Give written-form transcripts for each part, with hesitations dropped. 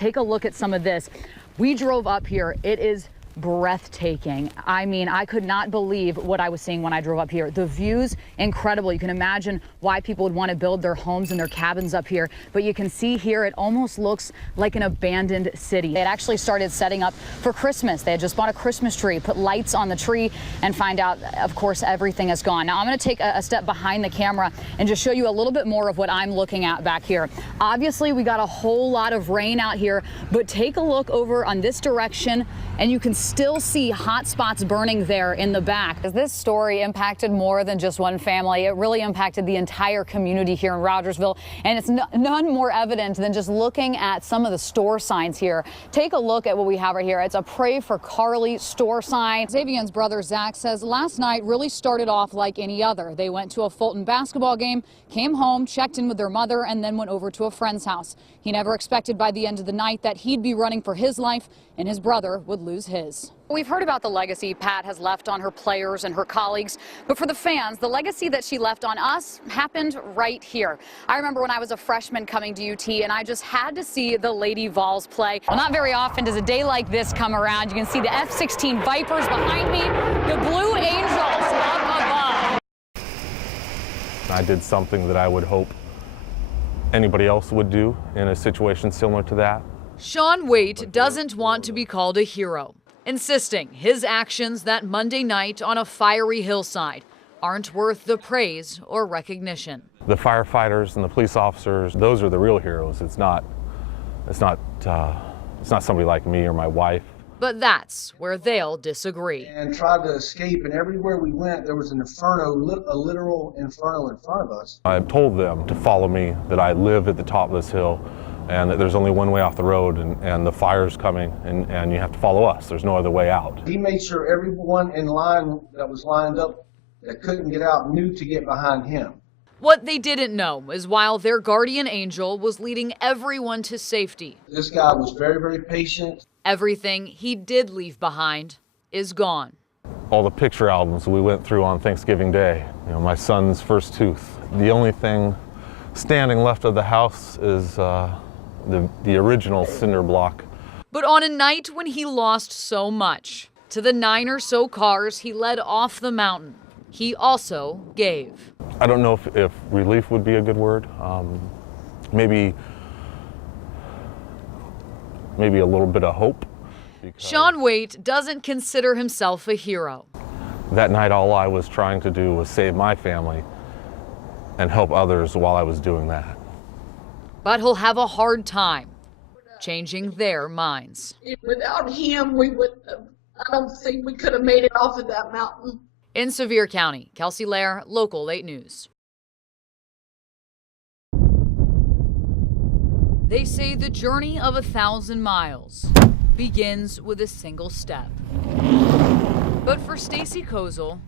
take a look at some of this. We drove up here. It is breathtaking. I mean, I could not believe what I was seeing when I drove up here. The views, incredible. You can imagine why people would want to build their homes and their cabins up here. But you can see here, it almost looks like an abandoned city. They had actually started setting up for Christmas. They had just bought a Christmas tree, put lights on the tree, and find out, of course, everything is gone. Now, I'm going to take a step behind the camera and just show you a little bit more of what I'm looking at back here. Obviously, we got a whole lot of rain out here, but take a look over on this direction, and you can still see hot spots burning there in the back. This story impacted more than just one family. It really impacted the entire community here in Rogersville, and it's none more evident than just looking at some of the store signs here. Take a look at what we have right here. It's a Pray for Carly store sign. Xavier's brother Zach says last night really started off like any other. They went to a Fulton basketball game, came home, checked in with their mother, and then went over to a friend's house. He never expected by the end of the night that he'd be running for his life and his brother would lose his. We've heard about the legacy Pat has left on her players and her colleagues, but for the fans, the legacy that she left on us happened right here. I remember when I was a freshman coming to UT, and I just had to see the Lady Vols play. Well, not very often does a day like this come around. You can see the F-16 Vipers behind me, the Blue Angels up above. I did something that I would hope anybody else would do in a situation similar to that. Sean Waite doesn't want to be called a hero, insisting his actions that Monday night on a fiery hillside aren't worth the praise or recognition. The firefighters and the police officers, those are the real heroes. It's not somebody like me or my wife. But that's where they'll disagree. And tried to escape, and everywhere we went, there was an inferno, a literal inferno in front of us. I told them to follow me, that I live at the top of this hill, and that there's only one way off the road, and the fire's coming, and you have to follow us. There's no other way out. He made sure everyone in line that was lined up that couldn't get out knew to get behind him. What they didn't know is while their guardian angel was leading everyone to safety, this guy was very, very patient. Everything he did leave behind is gone. All the picture albums we went through on Thanksgiving Day, my son's first tooth. The only thing standing left of the house is the original cinder block. But on a night when he lost so much, to the 9 or so cars he led off the mountain, he also gave. I don't know if relief would be a good word. Maybe a little bit of hope. Sean Waite doesn't consider himself a hero. That night, all I was trying to do was save my family and help others while I was doing that. But he'll have a hard time changing their minds. Without him, I don't think we could have made it off of that mountain. In Sevier County, Kelsey Leyrer, Local 8 News. They say the journey of 1,000 miles begins with a single step. But for Stacy Kozel,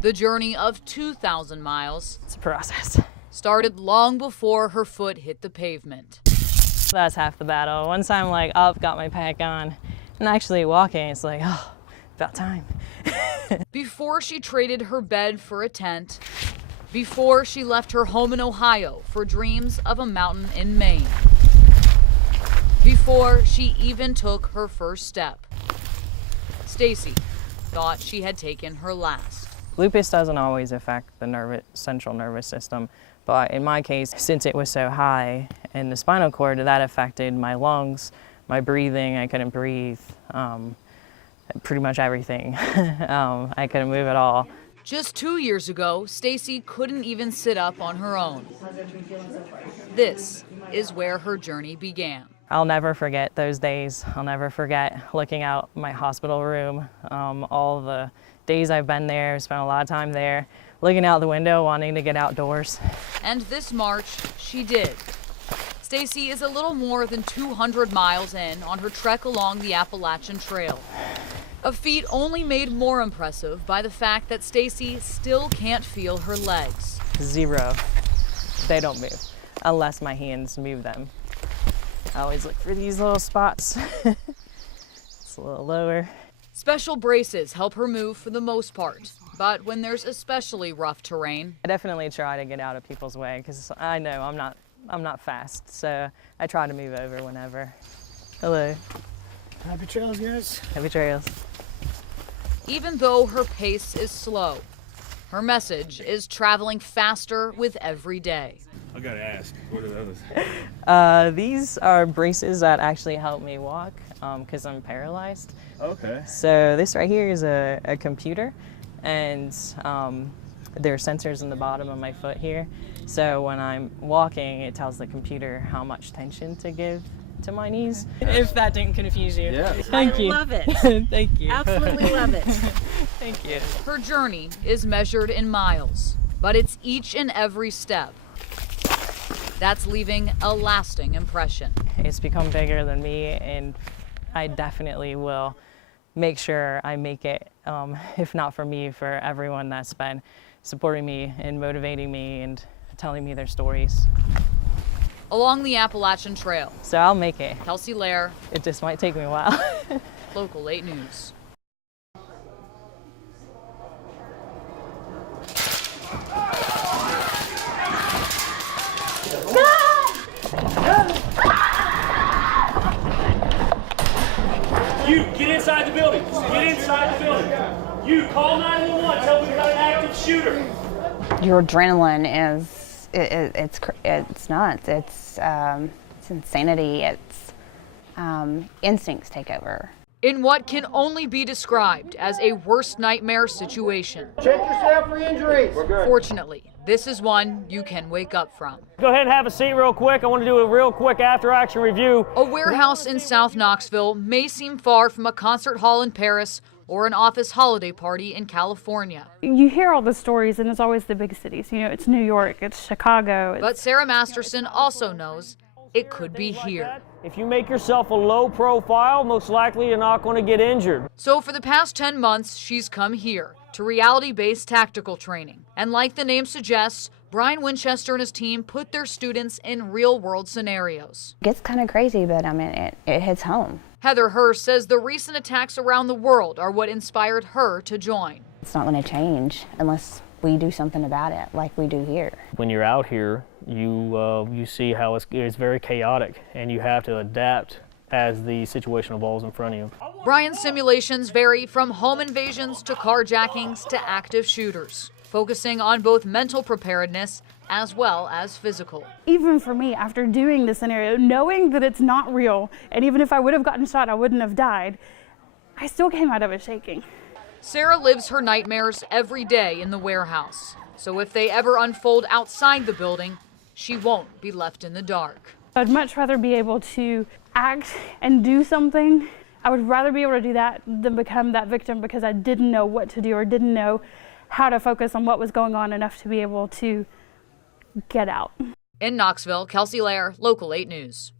the journey of 2,000 miles, it's a process, started long before her foot hit the pavement. That's half the battle. Once I'm like up, got my pack on, and actually walking, it's like, oh, about time. Before she traded her bed for a tent, before she left her home in Ohio for dreams of a mountain in Maine, before she even took her first step, Stacy thought she had taken her last. Lupus doesn't always affect the central nervous system, but in my case, since it was so high in the spinal cord, that affected my lungs, my breathing. I couldn't breathe, pretty much everything. I couldn't move at all. Just 2 years ago, Stacy couldn't even sit up on her own. This is where her journey began. I'll never forget those days. I'll never forget looking out my hospital room, all the days I've been there, spent a lot of time there, looking out the window, wanting to get outdoors. And this March, she did. Stacy is a little more than 200 miles in on her trek along the Appalachian Trail. A feat only made more impressive by the fact that Stacy still can't feel her legs. Zero. They don't move unless my hands move them. I always look for these little spots. It's a little lower. Special braces help her move for the most part, but when there's especially rough terrain, I definitely try to get out of people's way because I know I'm not fast, so I try to move over whenever. Hello. Happy trails, guys. Happy trails. Even though her pace is slow, her message is traveling faster with every day. I gotta ask, what are those? These are braces that actually help me walk because I'm paralyzed. Okay. So this right here is a computer, and there are sensors in the bottom of my foot here. So when I'm walking, it tells the computer how much tension to give to my knees. If that didn't confuse you. Yeah. Thank you. I love it. Thank you. Absolutely love it. Thank you. Her journey is measured in miles, but it's each and every step that's leaving a lasting impression. It's become bigger than me, and I definitely will make sure I make it, if not for me, for everyone that's been supporting me and motivating me and telling me their stories. Along the Appalachian Trail, So I'll make it. Kelsey Leyrer, It just might take me a while. Local 8 News. You, get inside the building. Get inside the building. You, call 911. Tell me we got an active shooter. Your adrenaline is it's nuts. It's insanity. It's instincts take over. In what can only be described as a worst nightmare situation. Check yourself for injuries. Fortunately, this is one you can wake up from. Go ahead and have a seat real quick. I want to do a real quick after-action review. A warehouse in South Knoxville may seem far from a concert hall in Paris or an office holiday party in California. You hear all the stories, and it's always the big cities. You know, it's New York, it's Chicago. But Sarah Masterson also knows it could be here. If you make yourself a low profile, most likely you're not going to get injured. So for the past 10 months, she's come here to reality-based tactical training. And like the name suggests, Brian Winchester and his team put their students in real-world scenarios. It gets kind of crazy, but I mean, it hits home. Heather Hurst says the recent attacks around the world are what inspired her to join. It's not going to change unless we do something about it, like we do here. When you're out here, you see how it's very chaotic, and you have to adapt as the situation evolves in front of you. Brian's simulations vary from home invasions to carjackings to active shooters, focusing on both mental preparedness as well as physical. Even for me, after doing this scenario, knowing that it's not real, and even if I would have gotten shot, I wouldn't have died, I still came out of it shaking. Sarah lives her nightmares every day in the warehouse. So if they ever unfold outside the building, she won't be left in the dark. I'd much rather be able to act and do something. I would rather be able to do that than become that victim because I didn't know what to do or didn't know how to focus on what was going on enough to be able to get out. In Knoxville, Kelsey Leyrer, Local 8 News.